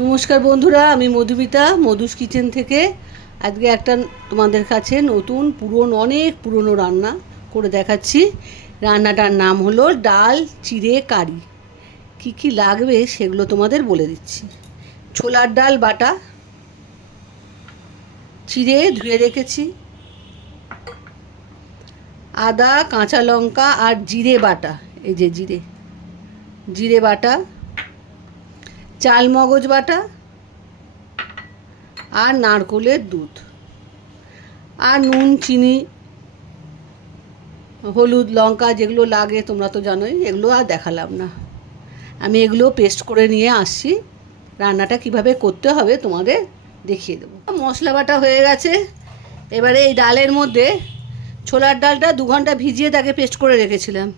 নমস্কার বন্ধুরা, আমি মধুমিতা মধুস কিচেন থেকে আজকে একটা তোমাদের কাছে নতুন অনেক পুরনো রান্না করে দেখাচ্ছি। রান্নাটার নাম হলো ডাল চিড়ে কারি। কি কি লাগবে সেগুলো তোমাদের বলে দিচ্ছি। ছোলার ডাল বাটা, চিড়ে ধুয়ে রেখেছি, আদা কাঁচা লঙ্কা আর জিরে বাটা, এই যে জিরে জিরে বাটা, চাল মগজ বাটা আর নারকোলের দুধ আর নুন চিনি হলুদ লঙ্কা যেগুলো লাগে তোমরা তো জানোই, এগুলো আর দেখালাম না। আমি এগুলো পেস্ট করে নিয়ে আসছি, রান্নাটা কিভাবে করতে হবে তোমাদের দেখিয়ে দেবো। মশলা বাটা হয়ে গেছে। এবারে এই ডালের মধ্যে ছোলার ডালটা 2 ঘন্টা ভিজিয়ে তাকে পেস্ট করে রেখেছিলাম।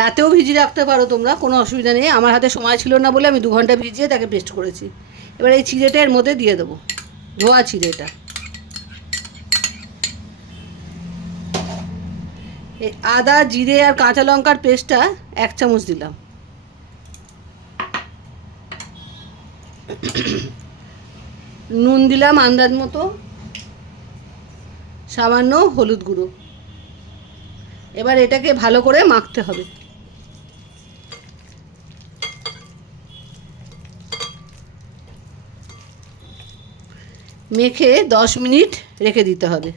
রাতেও ভিজিয়ে রাখতে পারো তোমরা, কোনো অসুবিধা নেই। আমার হাতে সময় ছিল না বলে আমি 2 ঘন্টা ভিজিয়ে তাকে পেস্ট করেছি। এবার এই চিড়েটা এর মধ্যে দিয়ে দেবো, ধোয়া চিড়েটা। এই আদা জিরে আর কাঁচা লঙ্কার পেস্টটা 1 চামচ দিলাম। নুন দিলাম আন্দাজ মতো, সামান্য হলুদ গুঁড়ো। এবার এটাকে ভালো করে মাখতে হবে। মেখে 10 মিনিট রেখে দিতে হবে।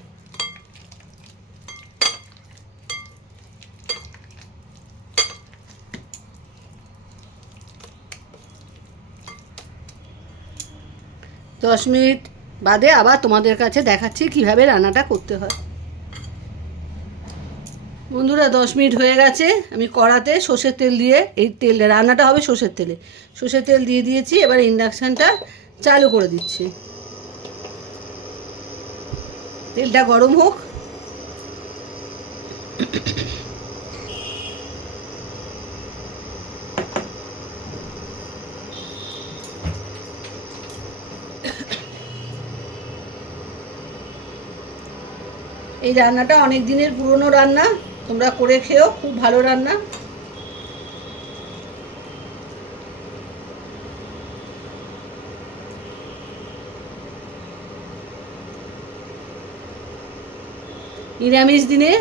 দশ মিনিট বাদে আবার তোমাদের কাছে দেখাচ্ছি কিভাবে রান্নাটা করতে হয়। বন্ধুরা 10 মিনিট হয়ে গেছে। আমি কড়াতে সর্ষের তেল দিয়ে, এই তেল রান্নাটা হবে সর্ষের তেলে, সর্ষের তেল দিয়ে দিয়েছি। এবার ইন্ডাকশানটা চালু করে দিচ্ছি। তেলটা গরম হোক। এই রান্নাটা অনেক দিনের পুরনো রান্না, তোমরা করে খেও, খুব ভালো রান্না। নিরামিষ দিনে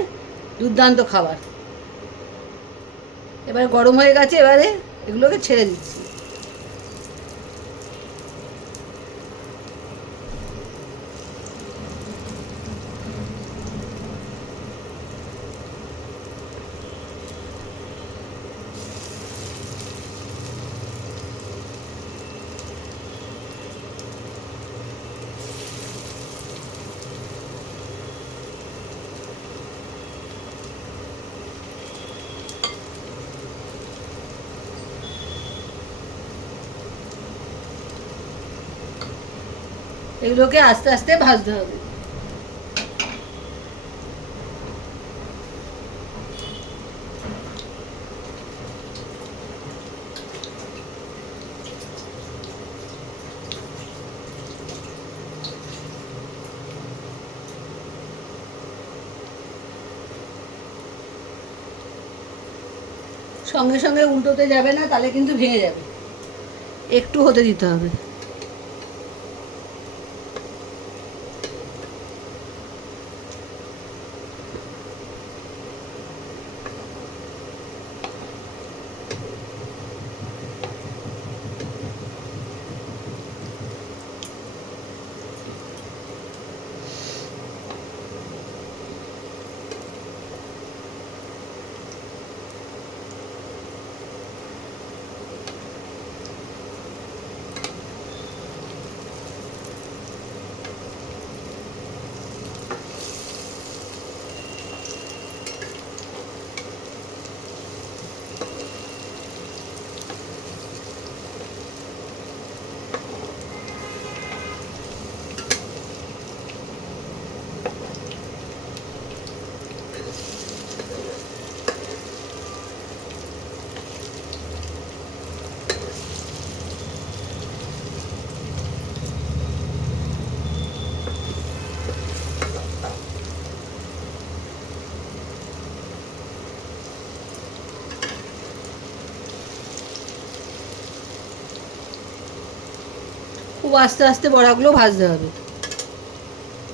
দুর্দান্ত খাবার। এবার গরম হয়ে গেছে, এবারে এগুলোকে ছেড়ে দিচ্ছি। এগুলোকে আস্তে আস্তে ভাজতে হবে। সঙ্গে সঙ্গে উল্টোতে যাবে না, তাহলে কিন্তু ভেঙে যাবে, একটু হতে দিতে হবে। খুব আস্তে আস্তে বড়াগুলো ভাজতে হবে,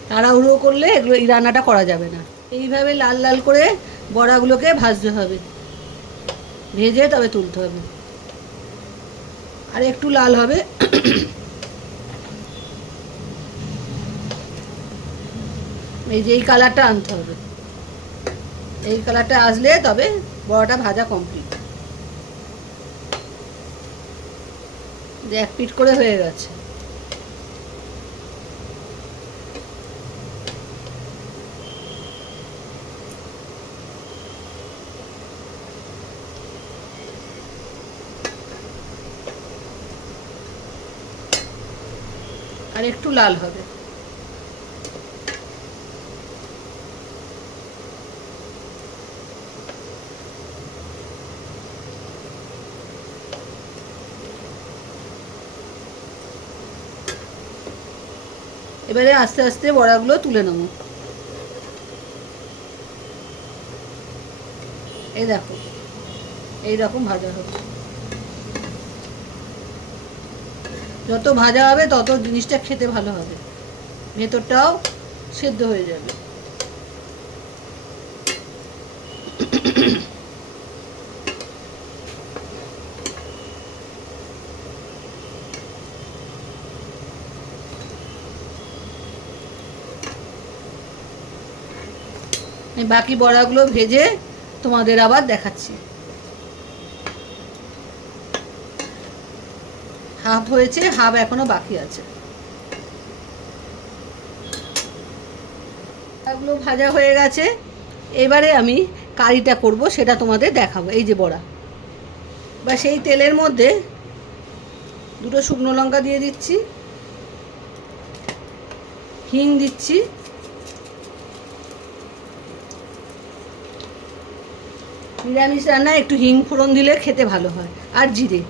তাড়াহুড়ো করলে এগুলো এই রান্নাটা করা যাবে না। এইভাবে লাল লাল করে বড়াগুলোকে ভাজতে হবে, ভেজে তবে তুলতে হবে। আর একটু লাল হবে, এই যে এই কালারটা আনতে হবে। এই কালারটা আসলে তবে বড়াটা ভাজা কমপ্লিট। এক পিঠ করে হয়ে গেছে। আর একটু লাল হবে। এবারে আস্তে আস্তে বড়াগুলো তুলে নেব। এই দেখো, এইরকম ভাজা হবে। যত ভাজা হবে তত জিনিসটা খেতে ভালো হবে, ভেতরটাও সেদ্ধ হয়ে যাবে। বাকি বড়াগুলো ভেজে তোমাদের আবার দেখাচ্ছি। হাফ হয়েছে, হাফ এখনো বাকি আছে। বড়াগুলো ভাজা হয়ে গেছে। এবারে আমি কারিটা করব, সেটা তোমাদের দেখাবো। এই যে বড়া, বা সেই তেলের মধ্যে দুটো শুকনো লঙ্কা দিয়ে দিচ্ছি, হিং দিচ্ছি, নিরামিষ রান্নায় একটু হিং ফোড়ন দিলে খেতে ভালো হয়, আর জিরে,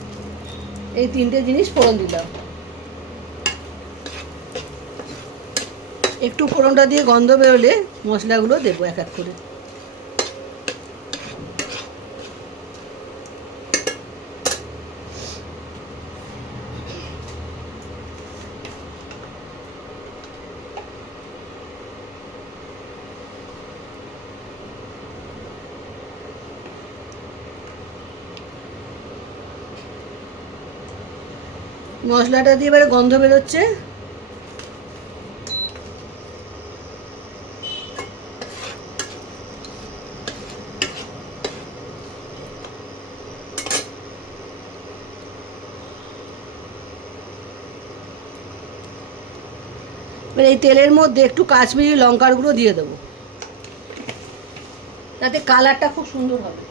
এই তিনটে জিনিস ফোড়ন দিলাম। একটু ফোড়নটা দিয়ে গন্ধ বেরোলে মশলাগুলো দেবো এক এক করে। মশলাটা দিয়ে এবারে গন্ধ বেরোচ্ছে। এবার এই তেলের মধ্যে একটু কাশ্মীরি লঙ্কার গুঁড়ো দিয়ে দেবো, তাতে কালারটা খুব সুন্দর হবে।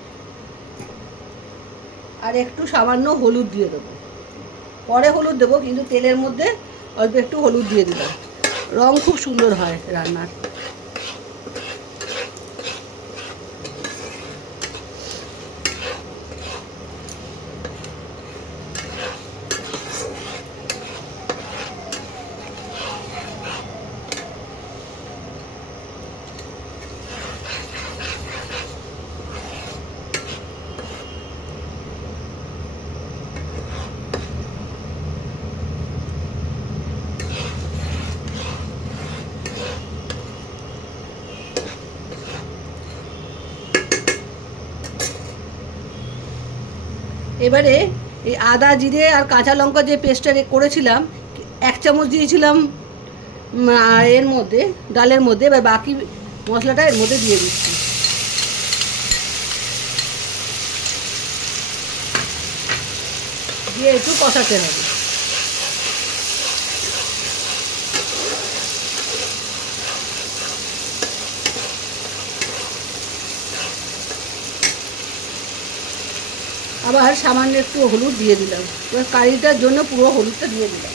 আর একটু সামান্য হলুদ দিয়ে দেবো, পরে হলুদ দেবো, কিন্তু তেলের মধ্যে অল্প একটু হলুদ দিয়ে দিলাম, রং খুব সুন্দর হয় রান্নার। এবারে এই আদা জিরে আর কাঁচা লঙ্কা যে পেস্টটা করেছিলাম, 1 চামচ দিয়েছিলাম এর মধ্যে, ডালের মধ্যে। এবার বাকি মশলাটা এর মধ্যে দিয়ে দিচ্ছি, দিয়ে একটু কষাতে হবে। আবার সামান্য একটু হলুদ দিয়ে দিলাম, এবার কারিটার জন্য পুরো হলুদটা দিয়ে দিলাম।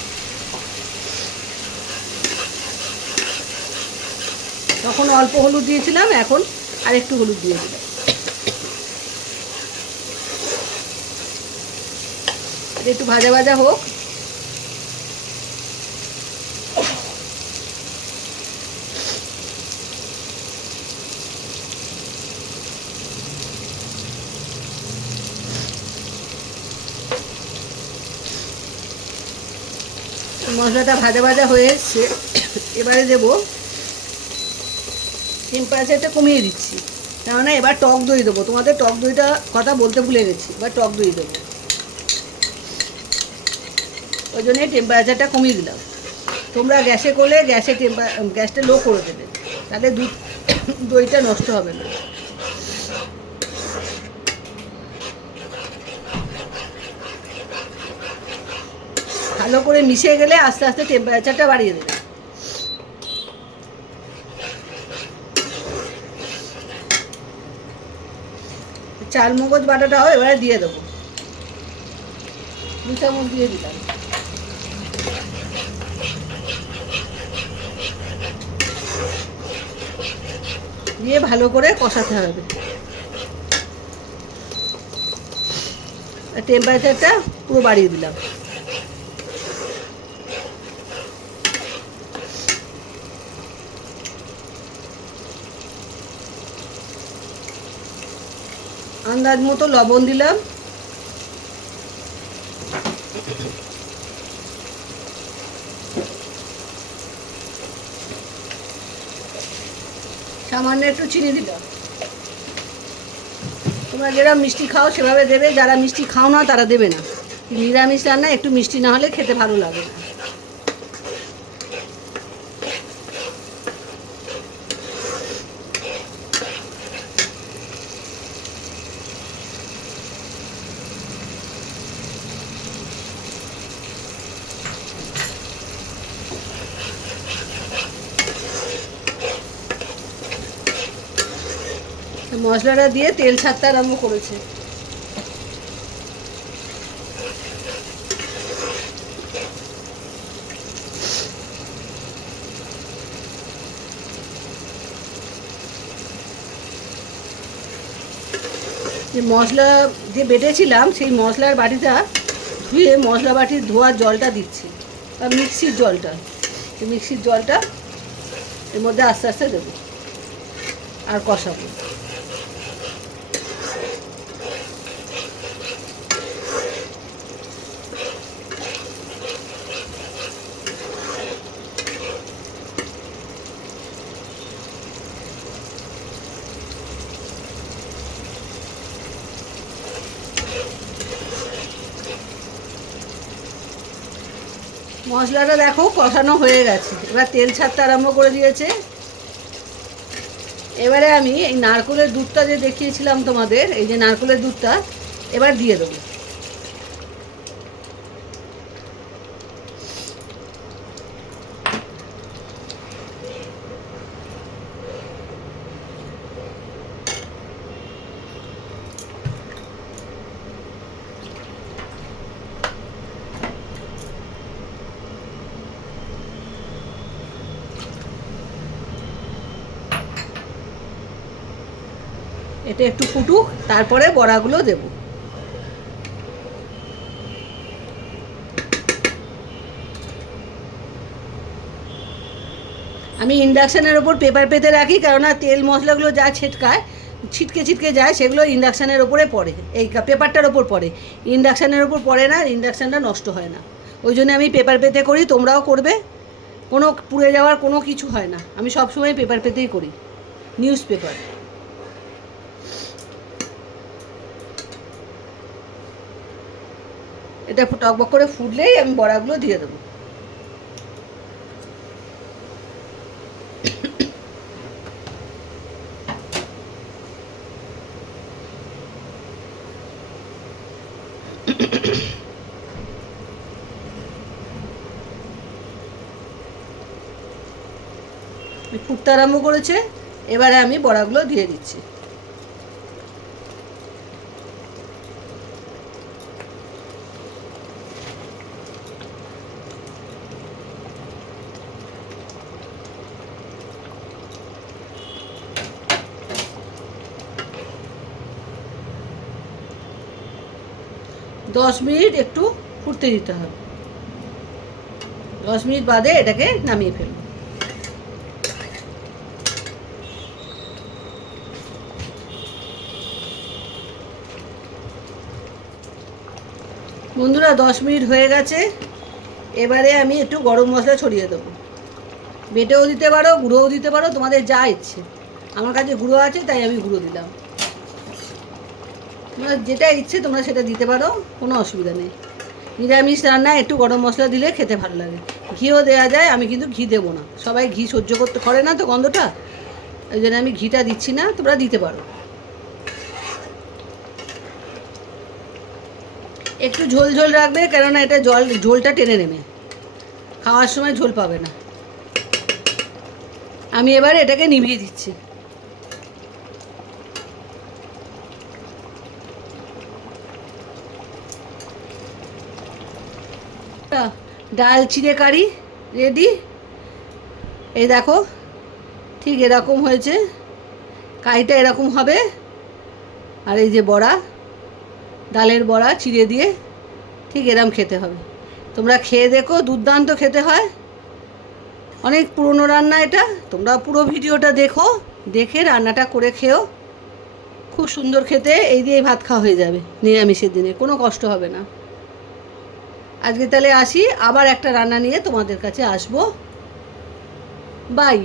তখন অল্প হলুদ দিয়েছিলাম, এখন আর একটু হলুদ দিয়ে দিলাম। একটু ভাজা ভাজা হোক। মশলাটা ভাজা ভাজা হয়ে এসছে। এবারে দেবো, টেম্পারেচারটা কমিয়ে দিচ্ছি, কেননা এবার টক দই দেবো। তোমাদের টক দইটা কথা বলতে ভুলে গেছি, এবার টক দই দেবো, ওই জন্যই টেম্পারেচারটা কমিয়ে দিলাম। তোমরা গ্যাসে করলে গ্যাসটা লো করে দেবে, তাহলে দইটা নষ্ট হবে না। ভালো করে মিশে গেলে আস্তে আস্তে টেম্পারেচারটা বাড়িয়ে দেবে। চালমগজ বাটাটাও এবারে দিয়ে দেবো, 2 চামচ দিয়ে দিলাম। দিয়ে ভালো করে কষাতে হবে। টেম্পারেচারটা পুরো বাড়িয়ে দিলাম। আন্দাজ মতো লবণ দিলাম। সামান্য একটু চিনি দিলাম। তোমরা যারা মিষ্টি খাও সেভাবে দেবে, যারা মিষ্টি খাও না তারা দেবে না। নিরামিষ রান্না একটু মিষ্টি না হলে খেতে ভালো লাগে না। মশলাটা দিয়ে তেল ছাড়তে আরম্ভ করেছে। যে মশলা যে বেটেছিলাম সেই মশলার বাটিটা ধুয়ে মশলা বাটির ধোয়ার জলটা দিচ্ছি, বা মিক্সির জলটা, এই মিক্সির জলটা এর মধ্যে আস্তে আস্তে দেবো আর কষাবো। মশলাটা দেখো কষানো হয়ে গেছে, এবার তেল ছাড়তে আরম্ভ করে দিয়েছে। এবারে আমি এই নারকেলের দুধটা যে দেখিয়েছিলাম তোমাদের, এই যে নারকেলের দুধটা এবার দিয়ে দেবো। এটা একটু ফুটুক, তারপরে বড়াগুলো দেব। আমি ইন্ডাকশানের ওপর পেপার পেতে রাখি, কেননা তেল মশলাগুলো যা ছিটকে ছিটকে যায় সেগুলো ইন্ডাকশানের ওপরে পড়ে, এই পেপারটার ওপর পড়ে, ইন্ডাকশানের ওপর পড়ে না, ইন্ডাকশানটা নষ্ট হয় না। ওই জন্য আমি পেপার পেতে করি, তোমরাও করবে, কোনো পুড়ে যাওয়ার কোনো কিছু হয় না। আমি সবসময় পেপার পেতেই করি, নিউজ পেপার। এটা টকবক করে ফুটলেই আমি বড়াগুলো দিয়ে দেবো। ফুটতে আরম্ভ করেছে, এবারে আমি বড়াগুলো দিয়ে দিচ্ছি। দশ মিনিট একটু ফুটতে দিতে হবে, 10 মিনিট বাদে এটাকে নামিয়ে ফেলবো। বন্ধুরা 10 মিনিট হয়ে গেছে, এবারে আমি একটু গরম মশলা ছড়িয়ে দেবো। বেটেও দিতে পারো, গুঁড়োও দিতে পারো, তোমাদের যা ইচ্ছে। আমার কাছে গুঁড়ো আছে তাই আমি গুঁড়ো দিলাম। তোমরা যেটা ইচ্ছে তোমরা সেটা দিতে পারো, কোনো অসুবিধা নেই। নিরামিষ রান্নায় একটু গরম মশলা দিলে খেতে ভালো লাগে। ঘিও দেওয়া যায়, আমি কিন্তু ঘি দেবো না, সবাই ঘি সহ্য করতে পারে না তো গন্ধটা, ওই জন্য আমি ঘিটা দিচ্ছি না, তোমরা দিতে পারো। একটু ঝোল ঝোল রাখবে, কেননা এটা ঝোলটা টেনে নেবে, খাওয়ার সময় ঝোল পাবে না। আমি এবার এটাকে নিভিয়ে দিচ্ছি। ডাল চিড়ে কারি রেডি। এই দেখো, ঠিক এরকম হয়েছে, কারিটা এরকম হবে। আর এই যে বড়া, ডালের বড়া চিড়ে দিয়ে ঠিক এরম খেতে হবে। তোমরা খেয়ে দেখো, দুর্দান্ত খেতে হয়। অনেক পুরনো রান্না এটা, তোমরা পুরো ভিডিওটা দেখো, দেখে রান্নাটা করে খেও, খুব সুন্দর খেতে। এই দিয়ে ভাত খাওয়া হয়ে যাবে নিরামিষের দিনে, কোনো কষ্ট হবে না। আজকে তাহলে আসি, আবার একটা রান্না নিয়ে তোমাদের কাছে আসবো। বাই।